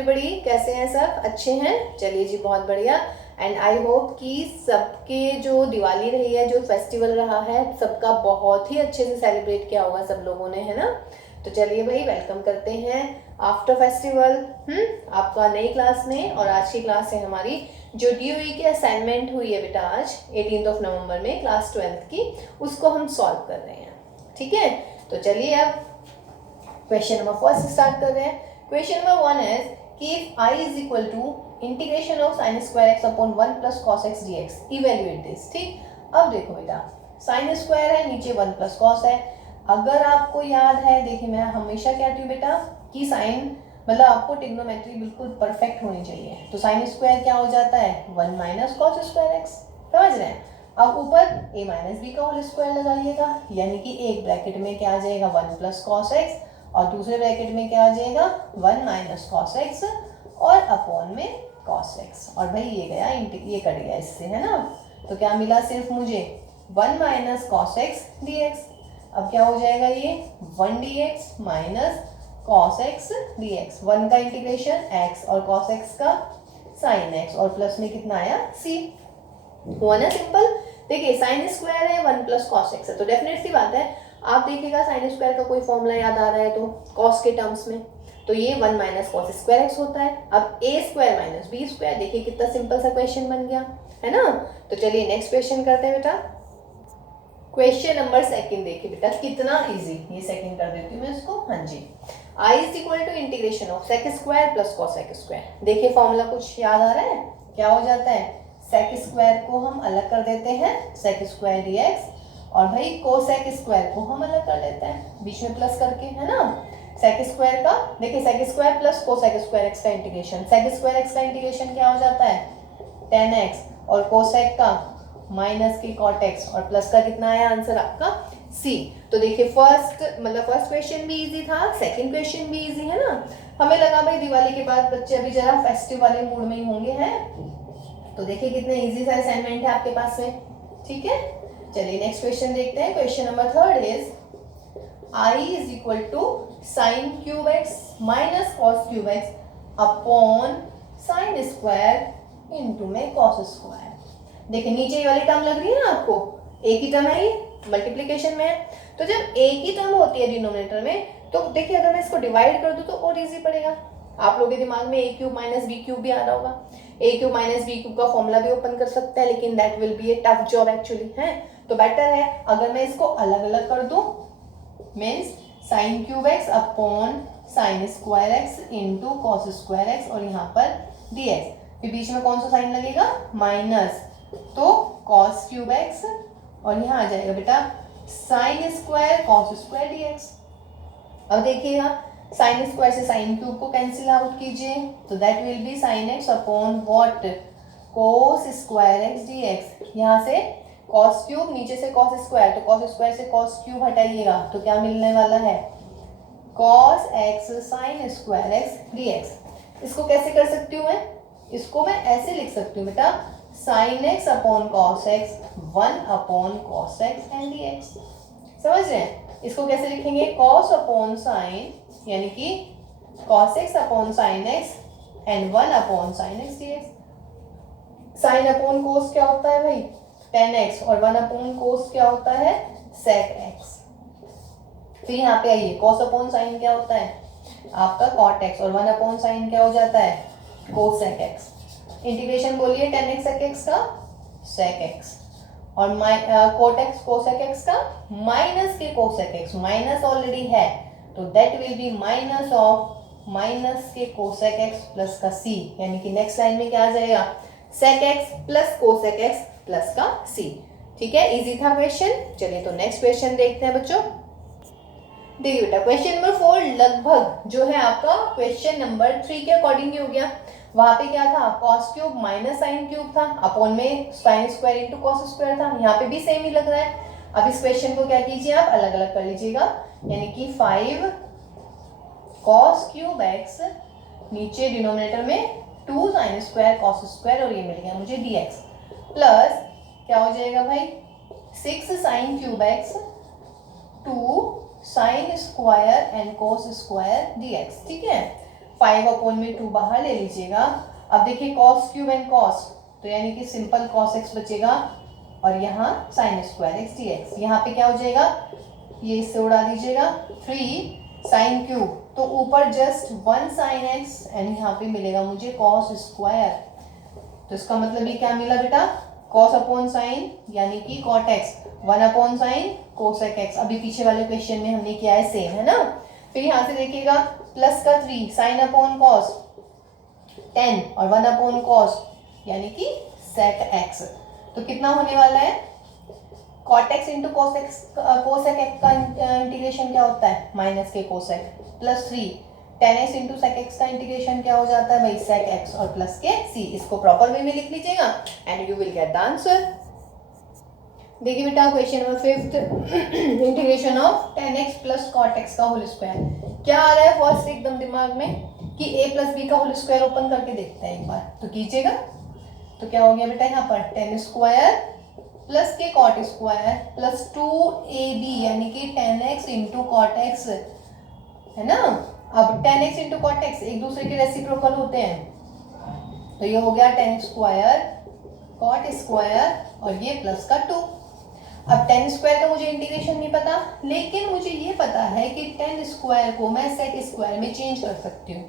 Everybody, कैसे हैं सब? अच्छे हैं? चलिए जी, बहुत बढ़िया। एंड आई होप कि सबके जो दिवाली रही है, जो फेस्टिवल रहा है, सबका बहुत ही अच्छे से सेलिब्रेट किया होगा सब लोगों ने, है ना? तो चलिए भाई, वेलकम करते हैं आफ्टर फेस्टिवल आपका नई क्लास में। और आज की क्लास है हमारी जो DOE की असाइनमेंट हुई है बेटा आज 18 नवंबर में क्लास 12th की, उसको हम सॉल्व कर रहे हैं। ठीक है, तो चलिए अब क्वेश्चन नंबर फर्स्ट स्टार्ट कर रहे हैं। क्वेश्चन नंबर 1 है कि if I is equal to integration of sine square X upon 1 plus cos X D X, evaluate this. ठीक, अब देखो बेटा, साइन स्क्वायर है, नीचे 1 प्लस कॉस है। अगर आपको याद है, देखिए मैं हमेशा कहती हूँ बेटा कि साइन मतलब आपको ट्रिग्नोमेट्री बिल्कुल परफेक्ट होनी चाहिए। तो साइन स्क्वायर क्या हो जाता है? 1 माइनस कॉस स्क्वायर एक्स। समझ रहे हैं? अब ऊपर a माइनस बी का होल स्क्वायर लगाइएगा, यानी कि एक ब्रैकेट में क्या आ जाएगा 1 प्लस कॉस एक्स, और दूसरे ब्रैकेट में क्या आ जाएगा 1 माइनस कॉस एक्स, और अपॉन में कॉस एक्स। और भाई ये गया, ये कट गया इससे, है ना? तो क्या मिला सिर्फ मुझे 1 minus cos X D x. अब क्या हो जाएगा ये 1 D x minus cos X D x. 1 का इंटीग्रेशन x और कॉस एक्स का साइन एक्स, और प्लस में कितना आया c। हुआ ना सिंपल? देखिए साइन स्क्वायर है 1 प्लस कॉस एक्स है, तो डेफिनेट सी बात है, आप देखिएगा साइन स्क्वायर का कोई फॉर्मूला याद आ रहा है तो कॉस के टर्म्स में, तो ये 1 माइनस कॉस स्क्वायर एक्स होता है। अब a square minus B square, देखिए कितना सिंपल सा क्वेश्चन बन गया, है ना? तो चलिए नेक्स्ट क्वेश्चन करते हैं बेटा। क्वेश्चन नंबर सेकंड देखिए बेटा, कितना इजी, ये सेकंड कर देती हूँ मैं इसको। हाँ जी, I is equal to integration of sec square plus cosec square. देखिए फॉर्मूला कुछ याद आ रहा है? क्या हो जाता है? सेक स्क्वायर को हम अलग कर देते हैं सेक स्क्वायर dx, और भाई कोसेक स्क्वायर को हम अलग कर लेते हैं बीच में प्लस करके, है ना? सेक स्क्वायर का देखिए sec square plus cosec square x का इंटीग्रेशन, सेक स्क्वायर एक्स का इंटीग्रेशन क्या हो जाता है 10x, और कोसेक का माइनस की कॉट एक्स, और प्लस का कितना आया आंसर आपका C। तो देखिए फर्स्ट क्वेश्चन भी इजी था, सेकंड क्वेश्चन भी इजी, है ना? हमें लगा भाई दिवाली के बाद बच्चे अभी जरा फेस्टिव वाले मूड में ही होंगे, हैं? तो देखिए कितने इजी सा असाइनमेंट है आपके पास में। ठीक है, चलिए नेक्स्ट क्वेश्चन देखते हैं। Question number third is I is equal to sine cube X minus cos cube X upon sine square into में कॉस स्क्वायर। देखिए नीचे ये वाली टर्म लग रही है ना आपको, एक ही टर्म है, ये मल्टीप्लिकेशन में है। तो जब एक ही टर्म होती है डिनोमिनेटर में, तो देखिए अगर मैं इसको डिवाइड कर दूं तो और इजी पड़ेगा। आप लोगों के दिमाग में a cube minus B cube भी आ रहा होगा। a cube minus B cube का फॉर्मूला भी ओपन कर सकते हैं, लेकिन that will be a tough job actually, है? तो बेटर है अगर मैं इसको अलग अलग कर दूं, means sign cube X upon sine square x into cos square x, और यहाँ पर dx, फिर बीच में कौन सा साइन लगेगा माइनस, तो कॉस क्यूब एक्स, और यहाँ आ जाएगा बेटा sine square cos square dx। अब देखिएगा साइन स्क्वायर से साइन क्यूब को कैंसिल आउट कीजिए, तो that will B sine x upon what cos square x dx। यहाँ से कॉस क्यूब, नीचे से कॉस स्क्वायर, तो कॉस स्क्वायर से कॉस क्यूब हटाइएगा तो क्या मिलने वाला है cos x sign square x dx। इसको कैसे कर सकती हूँ मैं? इसको मैं ऐसे लिख सकती हूँ बेटा sine x upon cos x 1 upon cos x and dx। समझ रहे हैं? इसको कैसे लिखेंगे? कॉस अपॉन साइन, यानी कि cos x upon sine x and 1 upon sine x dx। Sine upon कोस क्या होता है भाई 10x, और 1 अपॉन कोस क्या होता है सेक एक्स। फिर यहाँ पे आइए, कॉस अपॉन साइन क्या होता है आपका कॉट एक्स, और 1 अपॉन साइन क्या हो जाता है कोसेक एक्स। इंटीग्रेशन बोलिए 10x sec x का sec x, और कोट एक्स कोसेक एक्स का माइनस के कोसेक एक्स, माइनस ऑलरेडी है तो that will be minus of minus के कोसेक एक्स प्लस का c, यानी कि नेक्स्ट लाइन में क्या आ जाएगा sec x plus cosec x plus का c। ठीक है, इजी था क्वेश्चन। चलिए तो नेक्स्ट क्वेश्चन देखते हैं बच्चों। देखिए बेटा क्वेश्चन नंबर 4 लगभग जो है आपका क्वेश्चन नंबर 3 के अकॉर्डिंग ही हो गया। वहां पे क्या था cos cube minus sine cube था, अपॉन में sign square into cos square था। यहाँ पे भी सेम ही लग रहा है। अब इस क्वेश्चन को क्या कीजिए आप अलग अलग कर लीजिएगा, यानी कि 5 कॉस क्यूब एक्स, नीचे डिनोमिनेटर में 2 साइन स्क्वायर कॉस स्क्वायर, और ये मिल गया मुझे dx, प्लस क्या हो जाएगा भाई 6 sign cube x 2 sine square and cos square dx। ठीक है, 5/2 बाहर ले लीजिएगा। अब देखिए cos क्यूब एंड cos, तो यानी कि सिंपल cos x बचेगा और यहाँ sin स्क्वायर x dx। यहाँ पे क्या हो जाएगा, ये इससे उड़ा दीजिएगा 3 sin क्यूब, तो ऊपर जस्ट 1 sin x एंड यहाँ पे मिलेगा मुझे cos स्क्वायर। तो इसका मतलब ये क्या मिला बेटा, cos अपॉन साइन यानी कि cot x, 1 upon sine cosec x। अभी पीछे वाले क्वेश्चन में हमने किया है सेम, है ना। फिर यहाँ से देखिएगा प्लस का 3 साइन अपॉन कॉस 10 और 1 अपॉन कॉस यानी कि सेक x। तो कितना होने वाला है, cot x into cosec x का इंटीग्रेशन क्या होता है, माइनस के cosec, plus 3 tan x into sec x का इंटीग्रेशन क्या हो जाता है भाई, सेक x और प्लस के c। इसको प्रॉपर वे में लिख लीजिएगा and you will get the answer. देखिए बेटा question number 5, integration of tan x plus cot x का होल स्क्वायर। क्या आ रहा है फर्स्ट एकदम दिमाग में कि a प्लस बी का होल स्क्वायर ओपन करके देखते हैं एक बार, तो कीजिएगा। तो क्या हो गया बेटा, यहाँ पर tan स्क्वायर प्लस के cot स्क्वायर प्लस 2ab यानी कि tan x into cot x, है ना। अब tan x into cot x एक दूसरे के रेसिप्रोकल होते हैं, तो ये हो गया tan स्क्वायर cot स्क्वायर और ये प्लस का 2। अब tan स्क्वायर का मुझे इंटीग्रेशन नहीं पता, लेकिन मुझे ये पता है कि tan स्क्वायर को मैं sec स्क्वायर में चेंज कर सकती हूँ।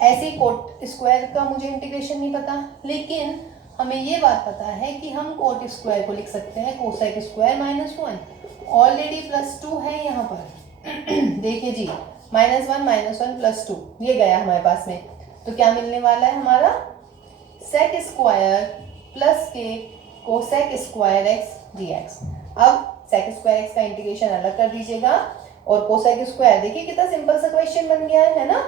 ऐसे ही cot स्क्वायर का मुझे इंटीग्रेशन नहीं पता, लेकिन हमें ये बात पता है कि हम cot स्क्वायर को लिख सकते हैं cosec square minus 1। Already plus 2 है यहाँ पर देखिए जी, -1 प्लस 2 ये गया हमारे पास में, तो क्या मिलने वाला है हमारा, सेक स्क्वायर प्लस के कोसेक स्क्वायर एक्स dx। अब सेक स्क्वायर एक्स का इंटीग्रेशन अलग कर दीजिएगा और कोसेक स्क्वायर, देखिए कितना सिंपल सा क्वेश्चन बन गया है ना।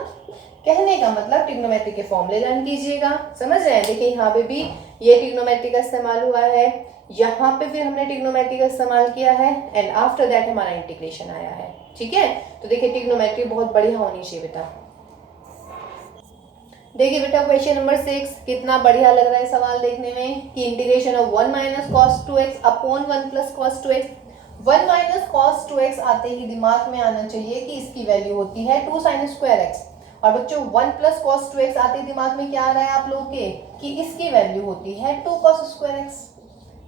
कहने का मतलब ट्रिग्नोमेट्री के फॉर्मूले लर्न कीजिएगा, समझ रहे हैं। देखिए यहाँ पे भी ये ट्रिग्नोमेट्री का इस्तेमाल हुआ है, यहाँ पे फिर हमने ट्रिग्नोमेट्री का इस्तेमाल किया है एंड आफ्टर दैट हमारा इंटीग्रेशन आया है, ठीक है। तो देखिए ट्रिग्नोमेट्री बहुत बढ़िया होनी चाहिए बेटा। देखिए बेटा क्वेश्चन नंबर 6, कितना बढ़िया लग रहा है सवाल देखने में कि integration of 1 minus cos 2x upon 1 plus cos 2x। 1 minus cos 2x आते ही दिमाग में आना चाहिए कि इसकी वैल्यू होती है 2 साइन स्क्वायर एक्स। और बच्चों 1 प्लस कॉस 2x आते ही दिमाग में क्या आ रहा है आप लोगों के, कि इसकी वैल्यू होती है 2 कॉस स्क्वायर एक्स,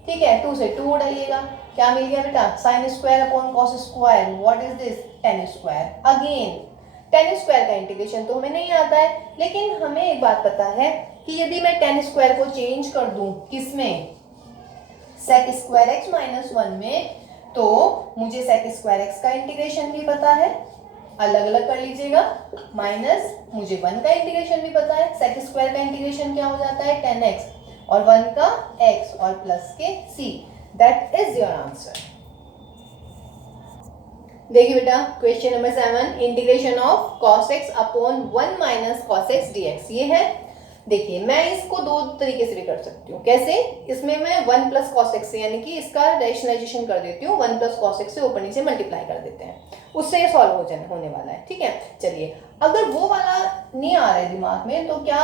ठीक है। 2 से 2 उड़ाइएगा, क्या मिल गया बेटा, sine square upon cos square, what is this, tan square. Again tan square का इंटीग्रेशन तो हमें नहीं आता है, लेकिन हमें एक बात पता है कि यदि मैं tan स्क्वायर को चेंज कर दूं किसमें, sec स्क्वायर x माइनस 1 में, तो मुझे sec स्क्वायर x का इंटीग्रेशन भी पता है, अलग अलग कर लीजिएगा, माइनस मुझे 1 का इंटीग्रेशन भी पता है। sec स्क्वायर का इंटीग्रेशन क्या हो जाता है, tan x और 1 का x और प्लस के c। That is your answer. देखिए बेटा question number 7, integration of cos x upon 1 minus cos x dx ये है। देखिए मैं इसको दो तरीके से भी कर सकती हूँ, कैसे, इसमें मैं 1 प्लस cos x से यानी कि इसका रैशनलाइजेशन कर देती हूँ, 1 प्लस cos x से ऊपर नीचे मल्टीप्लाई कर देते हैं, उससे ये सॉल्व होने वाला है, ठीक है। चलिए अगर वो वाला नहीं आ रहा है दिमाग में, तो क्या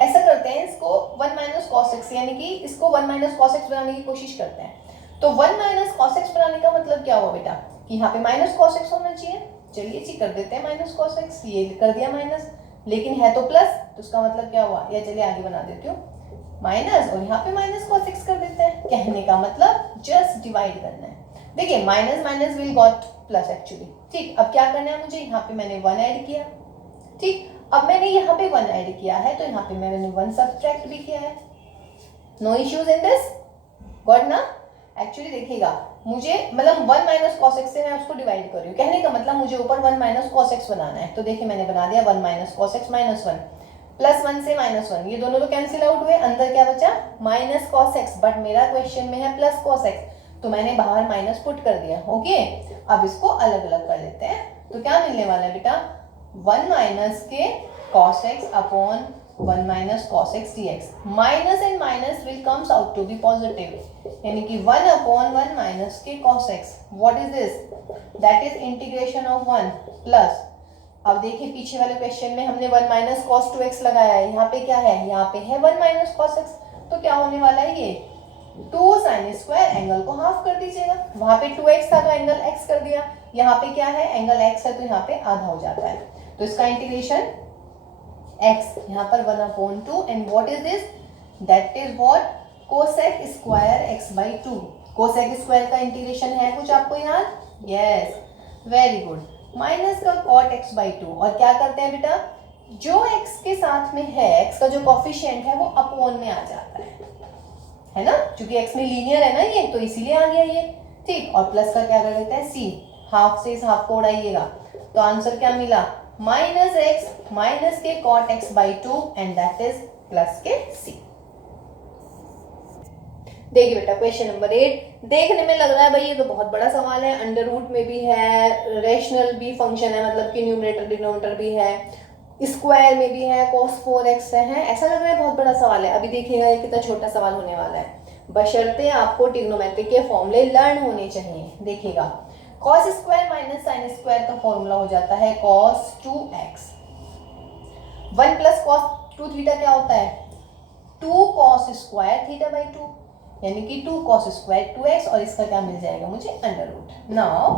ऐसा करते हैं, इसको 1 माइनस cos x यानी कि इसको 1 माइनस cos x बनाने की कोशिश करते हैं। तो 1 माइनस cos x बनाने का मतलब क्या हुआ बेटा, कि यहाँ पे माइनस cos x होना चाहिए। चलिए जी कर देते हैं माइनस cos x, ये कर दिया माइनस, लेकिन है तो प्लस, तो उसका मतलब क्या हुआ, या चलिए आगे बना देती हूँ माइनस और यहाँ पे माइनस cos x कर देते हैं। कहने का मतलब जस्ट डिवाइड करना है। देखिए minus minus will got plus actually, ठीक। अब क्या करना है मुझे, यहाँ पे मैंने 1 ऐड किया, ठीक। अब मैंने यहाँ पे 1 ऐड किया है, तो यहाँ पे मैंने 1 सब्ट्रैक्ट भी किया है। No issues in this, got ना। एक्चुअली देखिएगा मुझे मतलब 1 माइनस cos x से मैं उसको डिवाइड कर रही हूँ, कहने का मतलब मुझे ऊपर 1 माइनस cos x बनाना है। तो देखिए मैंने बना दिया 1 minus cos x minus 1 plus 1 से माइनस 1, ये दोनों तो कैंसिल आउट हुए, अंदर क्या बचा माइनस cos x, बट मेरा क्वेश्चन में है प्लस cos x, तो मैंने बाहर माइनस पुट कर दिया, ओके। अब इसको अलग अलग कर लेते हैं, तो क्या मिलने वाला है बेटा, 1 माइनस के cos x upon 1 minus cos x dx, minus and minus will comes out to be positive, यानी कि 1 upon 1 minus के cos x, what is this, that is integration of 1 plus, अब देखिए पीछे वाले क्वेश्चन में हमने 1 minus cos 2x लगाया है, यहाँ पे क्या है, यहाँ पे है 1 minus cos x, तो क्या होने वाला है ये 2 sin स्क्वायर, एंगल को हाफ कर दीजिएगा, वहां पे 2x था तो एंगल x कर दिया, यहाँ पे क्या है एंगल x है तो यहाँ पे आधा हो जाता है। तो इसका इंटीग्रेशन x यहाँ पर 1/2 and what is this, that is what cosec square x by 2। Cosec square का इंटीग्रेशन है कुछ आपको याद, यस वेरी गुड, माइनस का कॉट x बाई 2। और क्या करते हैं बेटा, जो x के साथ में है, x का जो कॉफिशिएंट है वो अपॉन में आ जाता है ना, क्योंकि x में लीनियर है ना ये, तो इसीलिए आ गया ये, ठीक। और प्लस का क्या कर देते हैं c, हाफ से इस हाफ को उड़ाइएगा, तो आंसर क्या मिला, माइनस एक्स माइनस के cot x by 2 and that is plus के c। देखिए बेटा क्वेश्चन नंबर 8, देखने में लग रहा है भाई ये तो बहुत बड़ा सवाल है, अंडर रूट में भी है, रेशनल भी फंक्शन है, मतलब कि न्यूमरेटर डिनोमिनेटर भी है, स्क्वायर में भी है, cos 4x है, ऐसा लग रहा है बहुत बड़ा सवाल है। अभी देखिएगा ये कितना छोटा सवाल होने वाला है, बशर्ते आपको ट्रिग्नोमेट्री के फॉर्मूले लर्न होने चाहिए। देखिएगा cos square minus sine square का फॉर्मूला हो जाता है cos 2x, 1 plus cos 2 theta क्या होता है, 2 cos स्क्वायर थीटा बाई 2, यानी कि 2 cos स्क्वायर 2x, और इसका क्या मिल जाएगा मुझे, under root. Now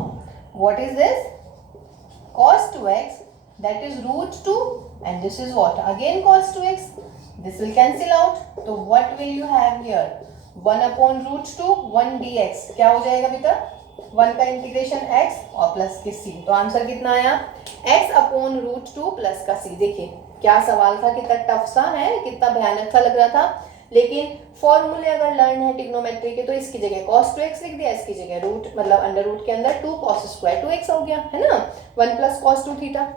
what is this, cos 2x that is root 2 and this is what, again cos 2x, this will cancel out, तो what will you have here, 1 upon root 2 1 dx, क्या हो जाएगा बेटा, 1 का इंटीग्रेशन x और plus के c, तो answer कितना आया, x अपॉन रूट 2 प्लस का c। देखिए क्या सवाल था, कितना टफ सा है, कितना भयानक सा लग रहा था, लेकिन फॉर्मूले अगर लर्न है ट्रिग्नोमेट्री के तो इसकी जगह cos 2x लिख दिया, इसकी जगह रूट मतलब अंडर रूट के अंदर 2 cos स्क्वायर 2x हो गया, है ना, 1 प्लस cos 2 थीटा,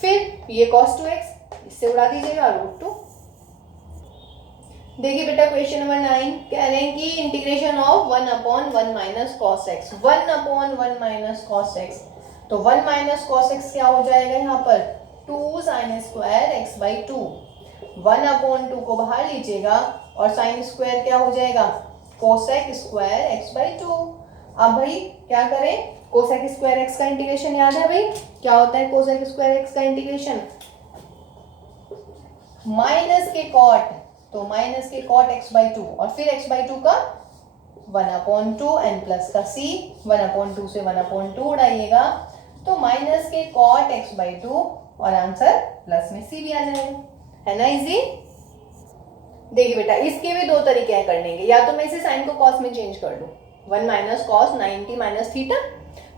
फिर ये cos 2x इससे उड़ा दीजिएगा रूट 2। देखिए बेटा क्वेश्चन नंबर 9 कह रहे हैं कि integration of 1 upon 1 minus cos x, 1 upon 1 minus cos x, तो 1 माइनस कॉस एक्स क्या हो जाएगा यहाँ पर, 2 sign square x by 2, 1 upon 2 को बाहर लीजिएगा और साइन स्क्वायर क्या हो जाएगा, कोसेक स्क्वायर एक्स बाई 2। अब भाई क्या करें, कोसेक स्क्वायर एक्स का इंटीग्रेशन याद है भाई, क्या होता है कोसेक स्क्वायर एक्स का इंटीग्रेशन, माइनस के कॉट, तो माइनस के कॉट एक्स बाई 2 और फिर एक्स बाई 2 का 1 अपॉन 2 एंड प्लस का c, 1 अपॉन 2 से 1 अपॉन 2 उड़ाइएगा, तो माइनस के कॉट एक्स बाई 2 और आंसर प्लस में c भी आ जाएगा, है ना इजी। देखिए बेटा इसके भी दो तरीके हैं करने के, या तो मैं इसे साइन को कॉस में चेंज कर लूँ, 1 माइनस कॉस 90 माइनस थीटा,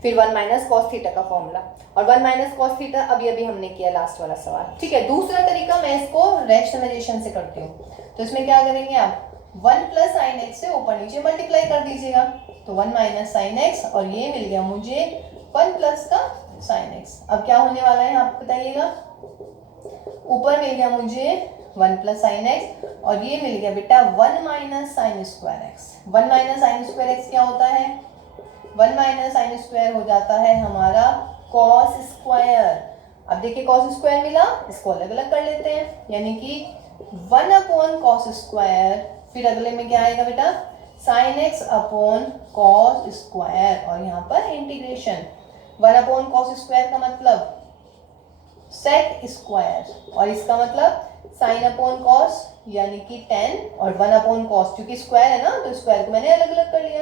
फिर 1 माइनस कॉस थीटा का फॉर्मूला, और 1 माइनस कॉस थीटा अभी हमने किया लास्ट वाला सवाल, ठीक है। दूसरा तरीका मैं इसको रैशनलाइजेशन से करती हूँ, तो इसमें क्या करेंगे आप, 1 प्लस साइन एक्स से ऊपर नीचे मल्टीप्लाई कर दीजिएगा, तो 1 माइनस साइन एक्स और ये मिल गया मुझे 1 प्लस का साइन एक्स। अब क्या होने वाला है आप बताइएगा, ऊपर मिल गया मुझे 1 प्लस साइन एक्स और ये मिल गया बेटा 1 minus sign square x. 1 minus sign square x क्या होता है, 1 माइनस साइन स्क्वायर हो जाता है हमारा कॉस स्क्वायर। अब देखिए कॉस स्क्वायर मिला, इसको अलग अलग कर लेते हैं, यानी कि 1 अपॉन कॉस स्क्वायर, फिर अगले में क्या आएगा बेटा sine x upon cos square, और यहाँ पर इंटीग्रेशन 1 अपॉन कॉस स्क्वायर का मतलब सेक स्क्वायर, और इसका मतलब साइन अपॉन कॉस यानी कि 10, और 1 अपॉन कॉस क्योंकि स्क्वायर है ना तो स्क्वायर को मैंने अलग अलग कर लिया,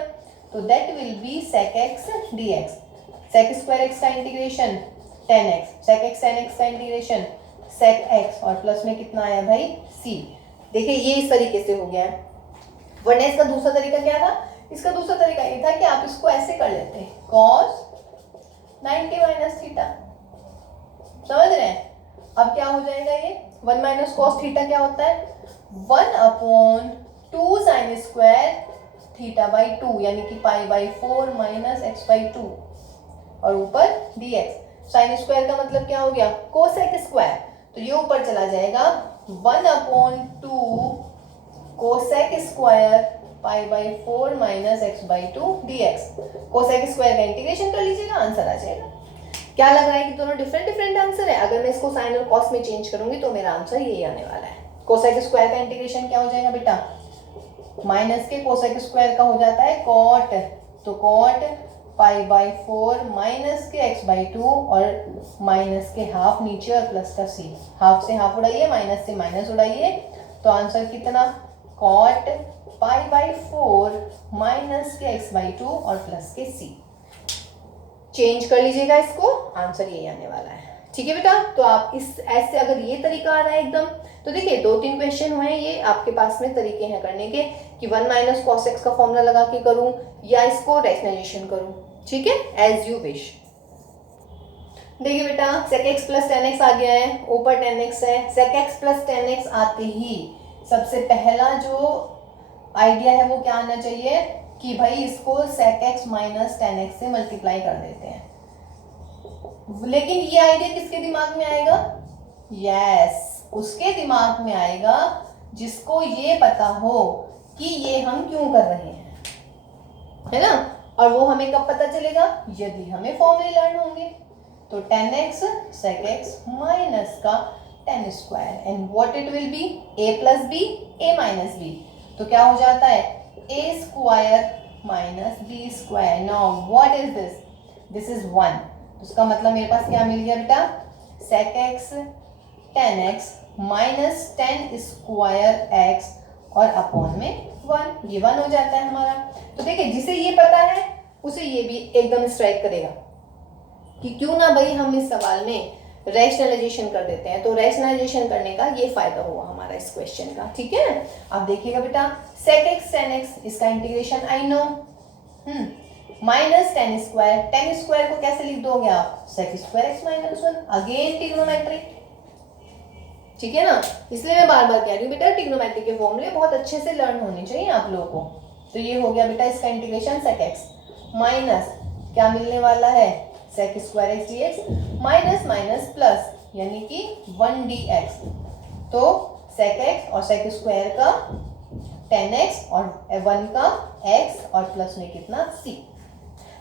तो that will be sec x D x. Sec square x का integration 10x, sec x 10x का इंटीग्रेशन सेक एक्स, और प्लस में कितना आया भाई c। देखिए ये इस तरीके से हो गया है, वरना इसका दूसरा तरीका क्या था, इसका दूसरा तरीका ये था कि आप इसको ऐसे कर लेते cos 90 माइनस थीटा, समझ रहे हैं। अब क्या हो जाएगा ये 1 माइनस कॉस थीटा क्या होता है 1 upon 2 sine square theta by 2, यानी कि pi by 4 minus x by 2, और ऊपर dx। साइन स्क्वायर का मतलब क्या हो गया कोसेक स्क्वायर, तो ये ऊपर चला जाएगा 1 upon 2 cosec square pi by 4 minus x by 2 dx। Cosec square का इंटीग्रेशन कर लीजिएगा, आंसर आ जाएगा। क्या लग रहा है कि दोनों डिफरेंट डिफरेंट आंसर है, अगर मैं इसको साइन और कॉस में चेंज करूंगी तो मेरा आंसर यही आने वाला है। कोसेक स्क्वायर का इंटीग्रेशन क्या हो जाएगा बेटा, माइनस के कोसेक स्क्वायर का हो जाता है कॉट, तो कॉट पाई बाई 4 माइनस के एक्स बाई 2 और माइनस के हाफ नीचे और प्लस का c, हाफ से हाफ उड़ाइए माइनस से माइनस उड़ाइए, तो आंसर कितना कॉट पाई बाई 4 माइनस के एक्स बाई 2 और प्लस के c। चेंज कर लीजिएगा इसको, आंसर यही आने वाला है। ठीक है बेटा, तो आप इस ऐसे अगर ये तरीका आ रहा है एकदम, तो देखिए 2-3 क्वेश्चन हुए ये आपके पास में तरीके हैं करने के कि 1 माइनस कॉस एक्स का फॉर्मूला लगा के करूं या इसको रैशनलाइजेशन करूं, ठीक है, एज यू विश। देखिए बेटा sec x plus ten x आ गया है, ऊपर 10x है, sec x प्लस 10x आते ही सबसे पहला जो आइडिया है वो क्या आना चाहिए कि भाई इसको sec x माइनस 10x से मल्टीप्लाई कर देते हैं। लेकिन ये आइडिया किसके दिमाग में आएगा? यस, उसके दिमाग में आएगा जिसको ये पता हो कि ये हम क्यों कर रहे हैं, है ना। और वो हमें कब पता चलेगा? यदि हमें फॉर्मूले लर्न होंगे। तो 10x sec x माइनस का 10 square and what it will be a plus b a minus b, तो क्या हो जाता है a square minus b square. Now what is this? This is 1, उसका मतलब मेरे पास क्या मिल गया बेटा? sec x 10x minus 10 square x और अपॉन में 1, ये 1 हो जाता है हमारा। तो देखिए जिसे ये पता है उसे ये भी एकदम स्ट्राइक करेगा कि क्यों ना भाई हम इस सवाल में रैशनलाइजेशन कर देते हैं। तो रैशनलाइजेशन करने का ये फायदा हुआ हमारा इस क्वेश्चन का, ठीक है। अब देखिएगा बेटा sec x tan x, इसका integration I know, minus 10 square, 10 square को कैसे लिख दोगे आप? sec square x minus 1, again trigonometry, ठीक है ना। इसलिए मैं बार बार कह रही हूँ बेटा ट्रिग्नोमेट्री के फॉर्मूले बहुत अच्छे से लर्न होने चाहिए आप लोगों को। तो ये हो गया बेटा इसका इंटीग्रेशन sec x माइनस क्या मिलने वाला है? sec square x dx minus minus plus यानी कि 1 dx। तो sec x और sec स्क्वायर का 10x और 1 का x और प्लस में कितना c।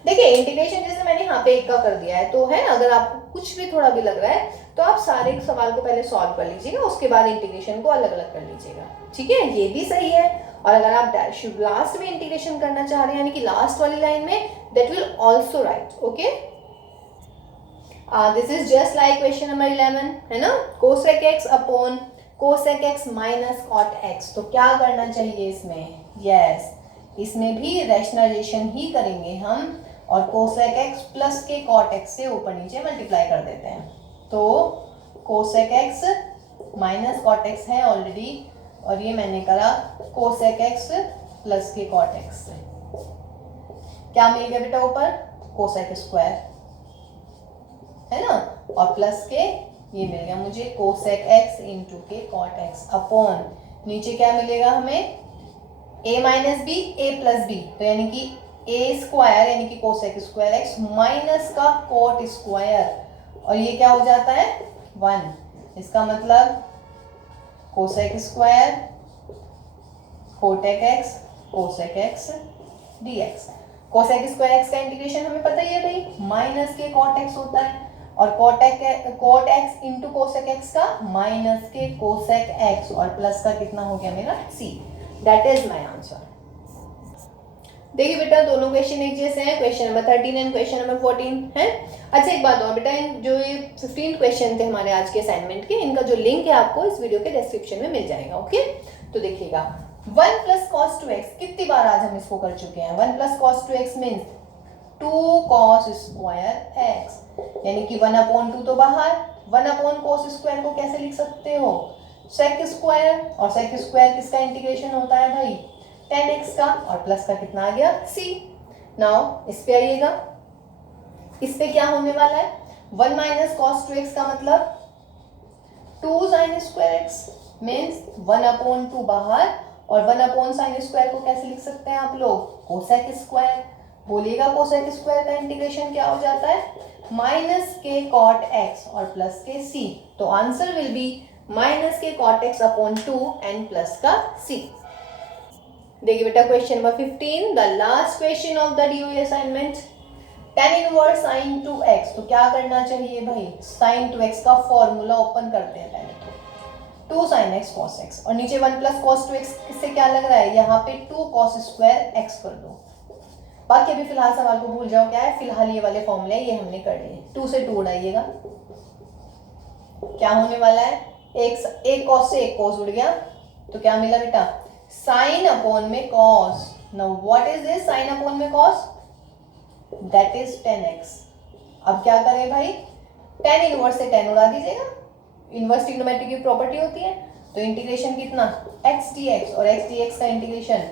देखिए इंटीग्रेशन जैसे मैंने यहाँ पे 1 का कर दिया है, तो है ना, अगर आपको कुछ भी थोड़ा भी लग रहा है तो आप सारे सवाल को पहले सॉल्व कर लीजिएगा, उसके बाद इंटीग्रेशन को अलग अलग कर लीजिएगा, ठीक है, ये भी सही है। और अगर आप लास्ट में इंटीग्रेशन करना चाह रहे हैं यानी कि लास्ट वाली लाइन में, that will also right, okay. This is just like question number 11, है ना, cosec x upon cosec x minus cot x. तो क्या करना चाहिए इसमें? यस, इसमें भी रैशनलाइजेशन ही करेंगे हम और कोसेक एक्स प्लस के कॉट एक्स से ऊपर नीचे मल्टीप्लाई कर देते हैं। तो cosec x minus cot x है ऑलरेडी और ये मैंने करा कोसेक एक्स प्लस के कॉट एक्स से। क्या मिल गया बेटा ऊपर? कोसेक स्क्वायर, है ना, और प्लस के ये मिल गया मुझे कोसेक एक्स इंटू के कॉट एक्स अपॉन नीचे क्या मिलेगा हमें? a minus b a plus b, तो यानी कि a स्क्वायर यानी कि कोसेक स्क्वायर एक्स माइनस का कॉट स्क्वायर और ये क्या हो जाता है? 1। इसका मतलब cosec square cot x cosec x dx। Cosec square x का इंटीग्रेशन हमें पता ही है भाई, माइनस के कॉट एक्स होता है और cot x into cosec x का माइनस के कोसेक एक्स और प्लस का कितना हो गया मेरा? c। That is my answer. देखिए बेटा दोनों क्वेश्चन एक जैसे हैं, question number 13 and question number 14 है। अच्छा एक बात और बेटा, जो ये 15 क्वेश्चन थे हमारे आज के असाइनमेंट के, इनका जो लिंक है आपको इस वीडियो के डिस्क्रिप्शन में मिल जाएगा, ओके। तो देखिएगा 1 प्लस कॉस 2x, कितनी बार आज हम इसको कर चुके हैं? 1 plus cos 2x means 2 cos square x, यानी कि 1 अपॉन 2 तो बाहर, 1 अपॉन कॉस स्क्वायर को कैसे लिख सकते हो? सेक स्क्वायर, और सेक स्क्वायर किसका इंटीग्रेशन होता है भाई? 10x का और प्लस का कितना आ गया? c। नाउ इस पे आइएगा, इस पे क्या होने वाला है? 1 माइनस कॉस 2x का मतलब 2 sine square x means 1 upon 2 बाहर और 1 अपॉन साइन स्क्वायर को कैसे लिख सकते हैं आप लोग? Cosec square. बोलिएगा कोसेक स्क्वायर का इंटीग्रेशन क्या हो जाता है? माइनस के कॉट एक्स और प्लस के c। तो आंसर विल बी माइनस के cot x upon 2 and plus का c। देखिए बेटा question number 15, the last question of the DOE assignment, tan inverse sin 2x। तो क्या करना चाहिए भाई? sin 2x का फॉर्मूला ओपन करते हैं पहले तो 2 sin x cos x और नीचे 1 प्लस cos 2x किससे क्या लग रहा है? यहाँ पे 2 cos स्क्वायर x कर दो। बाकी अभी फिलहाल सवाल को भूल जाओ, क्या है फिलहाल ये वाले फॉर्मूले ये हमने कर लिए। 2 से 2 उड़ाइएगा, क्या होने वाला है? एक cos से एक cos उड़ गया, तो क्या मिला बेटा? साइन अपॉन में cos। Now what is this sine upon में cos? That is 10x। अब क्या करें भाई? tan इनवर्स से tan उड़ा दीजिएगा, इनवर्स ट्रिग्नोमेट्री की प्रॉपर्टी होती है। तो इंटीग्रेशन कितना x dx और x dx का इंटीग्रेशन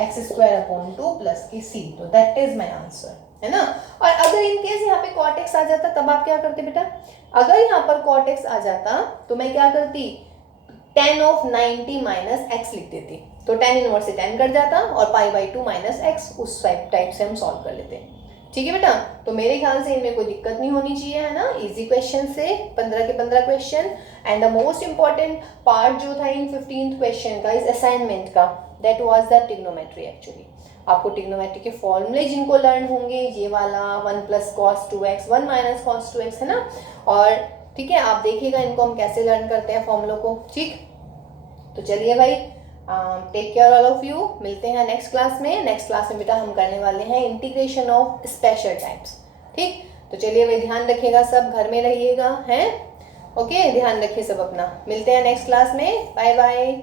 x² प्लस की c, तो दैट इज माय आंसर, है ना। और अगर इन केस यहाँ पे cot x आ जाता तब आप क्या करते बेटा, अगर यहाँ पर cot x आ जाता तो मैं क्या करती, tan ऑफ 90 माइनस x लिख देती, तो tan इनवर्स से tan कट जाता और π/2 माइनस x, उस टाइप से हम सॉल्व कर लेते हैं। ठीक है बेटा, तो मेरे ख्याल से इनमें कोई दिक्कत नहीं होनी चाहिए, है ना। इजी क्वेश्चन से 15 के 15 question. And the most important part जो था इन 15th क्वेश्चन का, इस असाइनमेंट का, that was the trigonometry. Actually आपको ट्रिग्नोमेट्री के फॉर्मूले जिनको लर्न होंगे, ये वाला 1 + cos 2x 1 - cos 2x, है ना। और ठीक है, आप देखिएगा इनको हम कैसे लर्न करते हैं फॉर्मूलों को। ठीक, तो चलिए भाई, take care all of you, मिलते हैं नेक्स्ट क्लास में। नेक्स्ट क्लास में बेटा हम करने वाले हैं इंटीग्रेशन ऑफ स्पेशल टाइप्स। ठीक, तो चलिए भाई, ध्यान रखिएगा, सब घर में रहिएगा, हैं। ओके, ध्यान रखिए सब अपना, मिलते हैं नेक्स्ट क्लास में, बाय बाय।